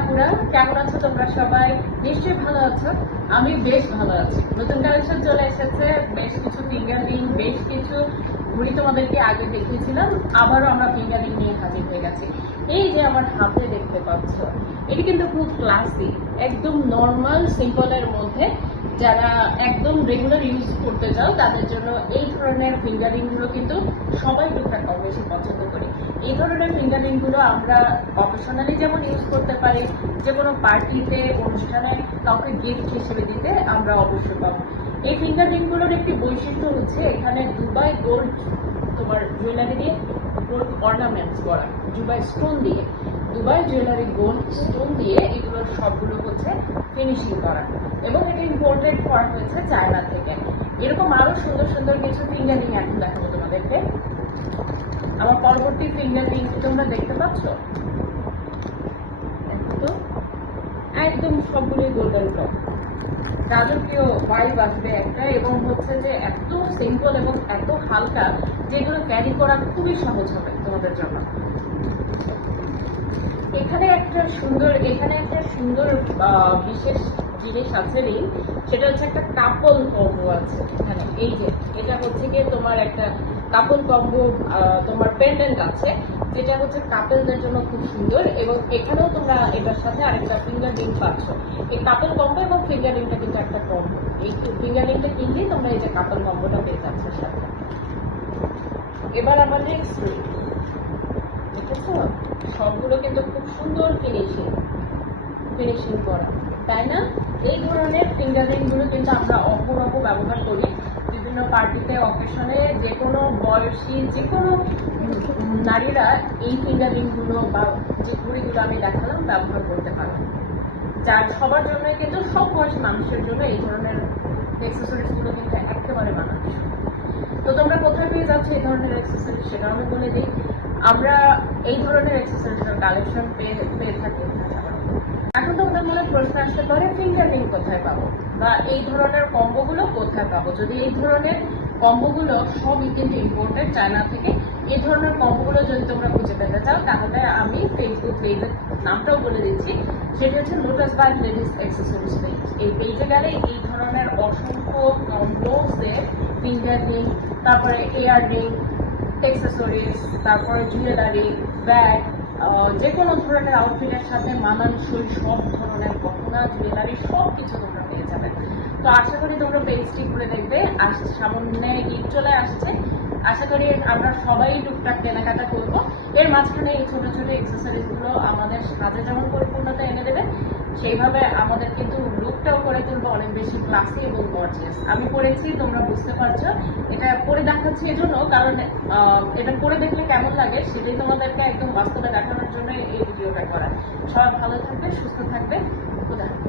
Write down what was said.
আপুরা, কেমন আছো তোমরা সবাই? নিশ্চয়ই ভালো আছো। আমি বেশ ভালো আছি। নতুন কালেকশন চলে এসেছে, বেশ কিছু ফিঙ্গারিং, বেশ কিছু ঘড়ি তোমাদেরকে আগে দেখিয়েছিলাম। আবারও আমরা ফিঙ্গারিং নিয়ে হাজির হয়ে গেছি। এই যে আমার হাতে দেখতে পাচ্ছ, এটি কিন্তু খুব ক্লাসি, একদম নর্মাল সিম্পলের মধ্যে। যারা একদম রেগুলার ইউজ করতে চাও তাদের জন্য এই ধরনের ফিঙ্গারিং গুলো কিন্তু সবাই টুকটাক কম বেশি পছন্দ করি। এই ধরনের ফিঙ্গারিং গুলো আমরা অকেশনালি যেমন ইউজ করতে পারি, যে কোনো পার্টিতে, অনুষ্ঠানে কাউকে গিফট হিসেবে দিতে আমরা অবশ্যই পাবো। এই ফিঙ্গারিং গুলোর একটি বৈশিষ্ট্য হচ্ছে এখানে দুবাই গোল্ড তোমার জুয়েলারি দিয়ে গোল্ড অর্নামেন্টস করা, দুবাই জুয়েলারি গোল্ড স্টোন দিয়ে এগুলোর সবগুলো হচ্ছে ফিনিশিং করা, এবং এটা ইম্পোর্টেড করা হয়েছে চায়না থেকে। এরকম আরো সুন্দর সুন্দর কিছু ফিঙ্গারিং এখন দেখাবো তোমাদেরকে। আমার পরবর্তী ফিঙ্গারিং তোমরা দেখতে পাচ্ছ, তো একদম সবগুলোই গোল্ডেন টপ, রাজকীয় ভাইব আসবে একটা, এবং হচ্ছে যে এত সিম্পল এবং এত হালকা যেগুলো ক্যারি করা খুবই সহজ হবে তোমাদের জন্য। এখানে একটা সুন্দর বিশেষ জিনিস আছে রিং, সেটা হচ্ছে একটা কাপল কম্বো আছে এখানে। এই যে এটা হচ্ছে গিয়ে তোমার একটা কাপল কম্বো, তোমার পেন্ডেন্ট আছে, যেটা হচ্ছে কাপলদের জন্য খুব সুন্দর। এবং এখানেও তোমরা এটার সাথে আরেকটা ফিঙ্গার রিং পাচ্ছ। এই কাপল কম্বো এবং ফিঙ্গার রিংটা কিন্তু একটা কম্বো। এই ফিঙ্গার রিংটা কিনলেই তোমরা এই যে কাপল কম্বোটা পেয়ে যাচ্ছ সাথে। এবার আমার নেক্সট রিং দেখেছো, সবগুলো কিন্তু খুব সুন্দর ফিনিশিং করা, তাই না? এই ধরনের ফিঙ্গারিং গুলো কিন্তু আমরা অহরহ ব্যবহার করি বিভিন্ন পার্টিতে, অকেশনে। যে কোনো বয়সী, যে কোনো নারীরা এই ফিঙ্গারিং গুলো বা যে ঘড়িগুলো আমি দেখালাম ব্যবহার করতে পারে। যার সবার জন্য কিন্তু, সব বয়সী মানুষের জন্য এই ধরনের অ্যাক্সেসরিজ গুলো কিন্তু একেবারে মানানসই। তো তোমরা কোথায় পেয়ে যাচ্ছ এই ধরনের অ্যাক্সেসরিজ সেটা আমি বলে দিই। আমরা এই ধরনের অ্যাক্সেসরিজের কালেকশন পেয়ে থাকি। এখন তোমাদের মনে প্রশ্ন আসতে পারে, ফিঙ্গারিং কোথায় পাবো বা এই ধরনের কম্বোগুলো কোথায় পাবো? যদি এই ধরনের কম্বোগুলো সবই কিন্তু ইম্পোর্টেড চায়না থেকে, এই ধরনের কম্বোগুলো যদি তোমরা খুঁজে পেতে চাও তাহলে আমি ফেসবুক পেজের নামটাও বলে দিচ্ছি, সেটা হচ্ছে Lotus by ladies accessories page. এই পেজে গেলে এই ধরনের অসংখ্য কম্বো সেট, ফিঙ্গার রিং, তারপরে এয়ার রিং, অ্যাক্সেসরিজ, তারপরে জুয়েলারি, ব্যাগ, যে কোনো ধরনের আউটফিটের সাথে মানানসই সব ধরনের গহনা, জুয়েলারি সব কিছু তোমরা পেয়ে যাবে। তো আশা করি তোমরা পেজটি ঘুরে দেখবে। সামনে ঈদ চলে আসছে, আশা করি আমরা সবাই টুকটাক কেনাকাটা করবো। এর মাঝখানে এই ছোট ছোট অ্যাক্সেসরিজ গুলো আমাদের সাজে যেমন পরিপূর্ণতা এনে দেবে, সেইভাবে আমাদের কিন্তু লুকটাও করে তুলবো অনেক বেশি ক্লাসি এবং গর্জিয়াস। আমি পরেছি, তোমরা বুঝতে পারছো। এটা পরে দেখাচ্ছি এই জন্য, কারণ এটা পরে দেখলে কেমন লাগে সেটাই তোমাদেরকে একদম বাস্তবে দেখানোর জন্য এই ভিডিওটা করা। সবাই ভালো থাকবে, সুস্থ থাকবে, খোদা হাফেজ।